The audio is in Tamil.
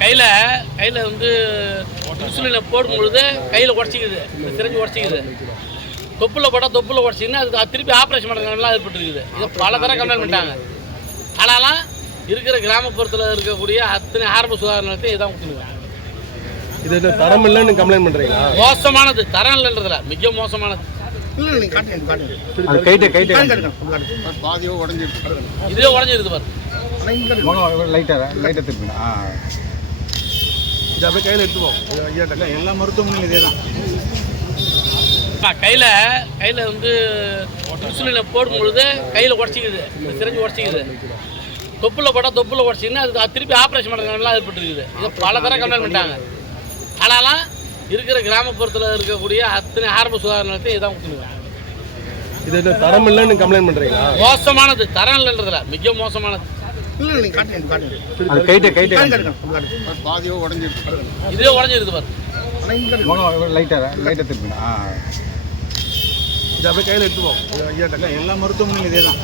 கையில் கையில் வந்து இன்சுலினை போடும் பொழுது கையில் உடச்சிக்குது. இந்த சிரஞ்சு உடச்சிக்குது. தொப்புல போட்டால் தொப்புல உடச்சிங்கன்னா அது திருப்பி ஆப்ரேஷன் பண்ணுறதுலாம் ஏற்பட்டுருக்குது இதை பல தடவை கம்ப்ளைண்ட் பண்ணிட்டாங்க. ஆனாலும் இருக்கிற கிராமப்புறத்தில் இருக்கக்கூடிய அத்தனை ஆரம்ப சுகாதார நிலையத்தையும் இதான் கொடுத்துருக்காங்க. இது என்ன தரம் இல்லைன்னு கம்ப்ளைண்ட் பண்றீங்களா? மோசமானது. தரம் இல்லைன்றதுல. மிக மோசமானது. இதுவே உடஞ்சிருது பாரு லைட்டாக லைட்டாக திருப்பினா? இது அப்படியே கையில் எடுத்துப்போம் ஐயா எல்லா மருத்துவமனையும் இதே தான். கையில் கையில் வந்து இன்சுலினை போடும் பொழுது கையில் உடச்சிக்குது. சிரஞ்சு உடச்சிக்குது. தொப்புல போட்டால் தொப்புல உடச்சிங்கன்னா அது திருப்பி ஆப்ரேஷன் பண்ணுறதுலாம் ஏற்பட்டுருக்குது இதை பல தடவை கம்ப்ளைண்ட் பண்ணிட்டாங்க. ஆனாலும் இருக்கிற கிராமப்புறத்தில் இருக்கக்கூடிய அத்தனை ஆரம்ப சுகாதார நிலையத்தையும் இதான் கொடுத்துருக்காங்க. இது என்ன தரம் இல்லைன்னு கம்ப்ளைண்ட் பண்றீங்களா? மோசமானது. தரம் இல்லைன்றதுல மிக மோசமானது. இல்லை இல்லை காட்டுங்க காட்டுங்க. அது கைட்ட கைட்ட. பாதியோ உடஞ்சிருக்கு இதுவே உடஞ்சிருது பாரு. லைட்டாக லைட்டாக திருப்பினா ஆ இது அப்படியே கையில் எடுத்துப்போம். ஐயா எல்லா மருத்துவமனையும் இதே தான்